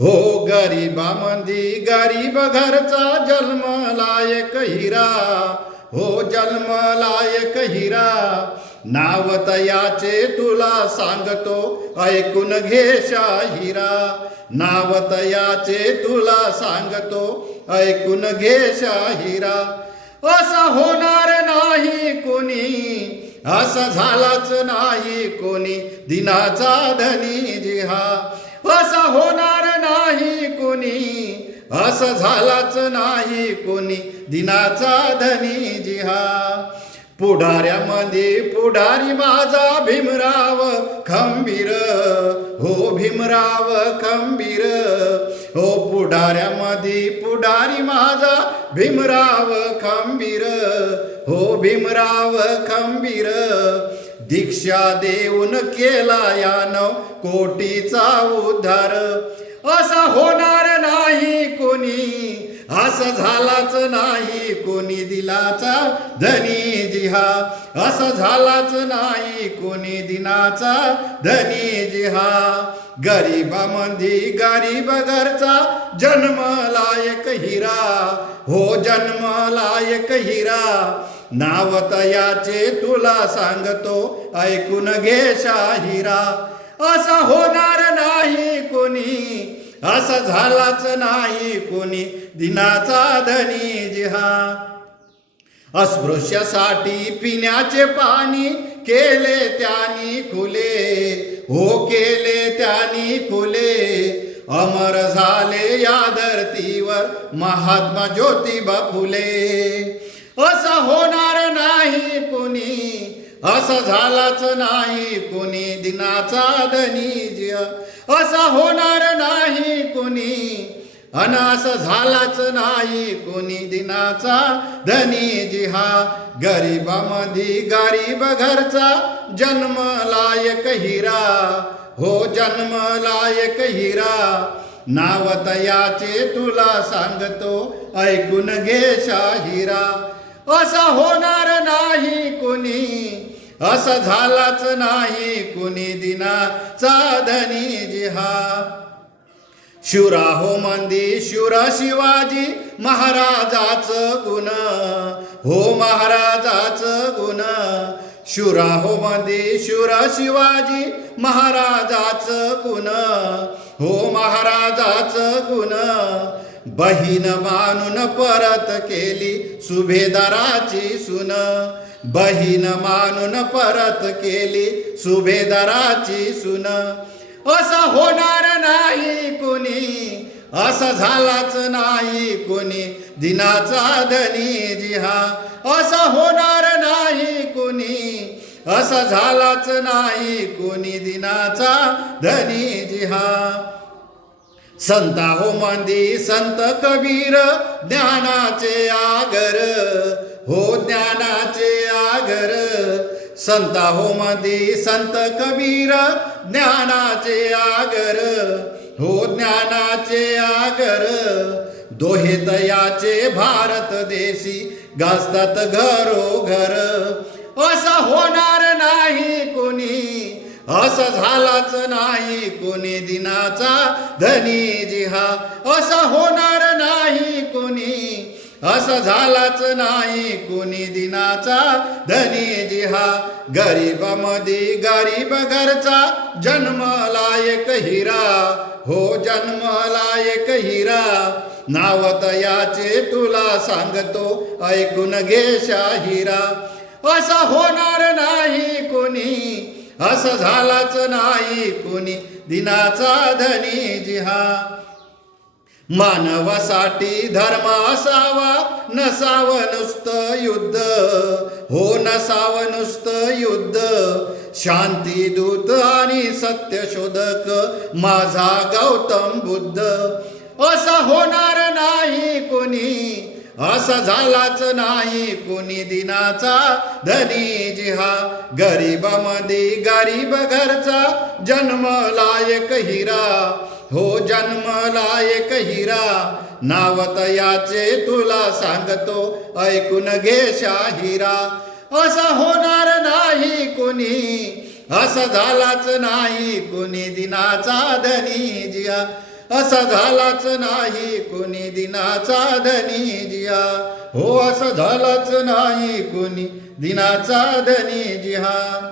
हो गरिबामंदी गरीब घरचा जन्मला एक हिरा, हो जन्मला एक हिरा. नाव तयाचे तुला सांगतो ऐकून घे शाहिरा, नाव तयाचे तुला सांगतो ऐकून घे शाहिरा. असं होणार नाही कोणी, असं झालाच नाही कोणी दिनाचा धनी जिहा. असं होणार नाही कोणी, असं झालाच नाही कोणी दिनाचा धनी जिहा. पुढाऱ्यामध्ये पुढारी माझा भीमराव खंबीर, हो भीमराव खंबीर. हो पुढाऱ्यामध्ये पुढारी माझा भीमराव खंबीर, हो भीमराव खंबीर. दीक्षा देऊन केला यानं कोटीचा उद्धार. असा होणार नाही कोणी, असं झालाच नाही कोणी दिलाचा धनी जिहा. असं झालाच नाही कोणी दिनाचा धनी जिहा. गरिबामंदी गरीब घरचा जन्मला एक हिरा, हो जन्मला एक हिरा. नाव तयाचे तुला सांगतो ऐकून घे शाहिरा. असं होणार नाही कोणी, असं झालाच नाही कोणी दिनाचा धनी जिहा. अस्पृश्यासाठी पिण्याचे पाणी केले त्यांनी खुले, हो केले त्यांनी खुले. अमर झाले या धरतीवर महात्मा ज्योतिबा फुले. असं होणार नाही कोणी, असं झालाच नाही कोणी दिनाचा धनी जिहा. असं होणार नाही कोणी, अन असं झालाच नाही कोणी दिनाचा धनी जिहा. गरिबामध्ये गरीब घरचा जन्मला एक हिरा, हो जन्मला एक हिरा. नाव तयाचे तुला सांगतो ऐकून घे शाहिरा. असं होणार नाही कोणी, असं झालाच नाही कोणी दिनाचा धनी जिहा. शिवराहो मंदी शूर शिवाजी महाराजाचं गुण, हो महाराजाचं गुण. शिवराहो मंदी शूर शिवाजी महाराजाचं गुण, हो महाराजाचं गुण. बहीण मानून परत केली सुभेदाराची सून, बहीण मानून परत केली सुभेदाराची सून. असं होणार नाही कोणी, असं झालाच नाही कोणी दिनाचा धनी जिहा. असं होणार नाही कोणी, असं झालाच नाही कोणी दिनाचा धनी जिहा. संताहो मंदी संत कबीर ज्ञानाचे आगर, हो ज्ञानाचे आगर. संताहो मंदी संत कबीर ज्ञानाचे आगर, हो ज्ञानाचे आगर. दोहे तयाचे भारत देशी गाजतात घरोघर. असं होणार नाही कोणी, असं झालाच नाही कोणी दिनाचा धनी जिहा. असं होणार नाही कोणी, असं झालाच नाही कोणी दिनाचा धनी जिहा. गरिबामध्ये गरीब घरचा जन्मला एक हिरा, हो जन्मला एक हिरा. नाव तयाचे तुला सांगतो ऐकून घे शाहिरा. असं होणार नाही कोणी, असं झालाच नाही कोणी दिनाचा धनी जिहा. मानवासाठी धर्म असावा, नसावं नुसतं युद्ध, हो नसावं नुसतं युद्ध. शांती दूत आणि सत्य शोधक माझा गौतम बुद्ध. असं होणार नाही कोणी, असं झालाच नाही कोणी दिनाचा धनी जिहा. गरिबामध्ये गरीब घरचा जन्मला एक हिरा, हो जन्मला एक हिरा. नाव तयाचे तुला सांगतो ऐकून घे शाहिरा. असं होणार नाही कोणी, असं झालाच नाही कोणी दिनाचा धनी जिया. असा झालाच नाही कुणी दिनाचा धनी जिहा. हो असं झालाच नाही कुणी दिनाचा धनी जिहा.